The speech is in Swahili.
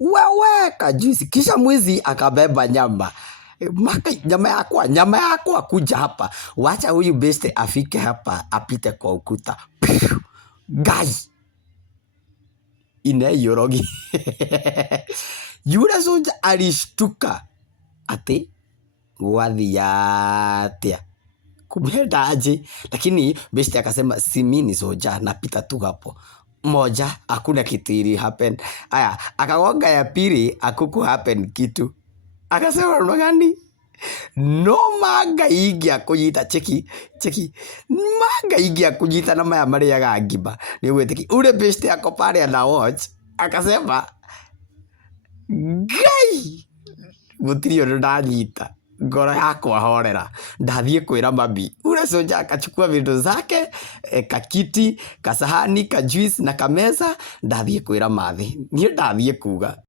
wewe kajuisi. Kisha mwizi akabeba nyama. Nyama yakwa kuja hapa. Wacha huyu beste afike hapa, apite kwa ukuta. Gai ineyorogi. Yule soja alishtuka ati atia kumenda aje, lakini besti akasema si mimi ni soja, napita tu hapo. Moja, hakuna kitu ili happen. Aya, akagonga ya pili, hakuku happen kitu. Akasema magani? No manga ingia kujita cheki. Manga ingia kujita na maya mariaga ngima. Ni gwetiki ule besti yako pale ana watch. Akasema Ngai gutiri undu ndanyita, ngoro yakwa horera, ndathie kwira mami. Ule soja akachukua vitu zake, kakiti, kasahani, kajuice na kameza, ndathie kwira mathi. Niĩ ndathie kuga